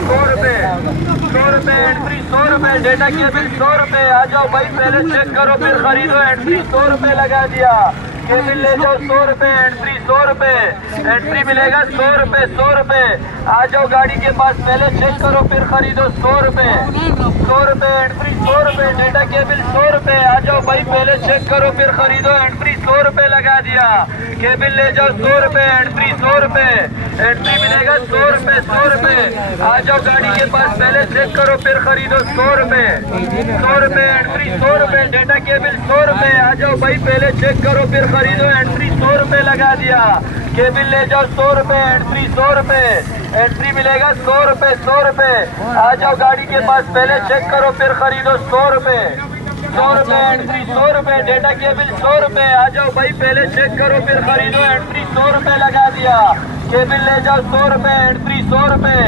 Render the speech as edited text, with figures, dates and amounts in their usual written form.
100 रुपए, 100 रुपए एंट्री, 100 रुपए डेटा केबल, 100 रुपए। आ जाओ भाई पहले चेक करो फिर खरीदो। एंट्री 100 रुपए लगा दिया। केबिल ले जाओ 100 रुपए, एंट्री 100 रुपए, एंट्री मिलेगा 100 रुपए, 100 रुपए। आ जाओ गाड़ी के पास पहले चेक करो फिर खरीदो। 100 रुपए, 100 रुपए एंट्री, 100 रुपए डेटा केबिल, 100 रुपए। आ जाओ भाई पहले चेक करो फिर खरीदो। एंट्री 100 रुपए लगा दिया। केबिल ले जाओ 100 रुपए, एंट्री 100 रुपए, एंट्री मिलेगा 100 रुपए, 100 रुपए। आ जाओ गाड़ी के पास पहले चेक करो फिर खरीदो। 100 रुपए, 100 रुपए एंट्री, 100 रुपए डेटा केबिल, 100 रुपए। आ जाओ भाई पहले चेक करो फिर खरीदो। एंट्री 100 रुपए लगा दिया। केबिल ले जाओ 100 रुपए, एंट्री 100 रुपए, एंट्री मिलेगा 100 रुपए, 100 रुपए। आ जाओ गाड़ी के पास पहले चेक करो फिर खरीदो। 100 रुपए, 100 रुपए एंट्री, 100 रुपए डेटा केबिल, 100 रुपए। आ जाओ भाई पहले चेक करो फिर खरीदो। एंट्री 100 रुपए लगा दिया। केबिल ले जाओ 100 रुपए, एंट्री 100 रुपए,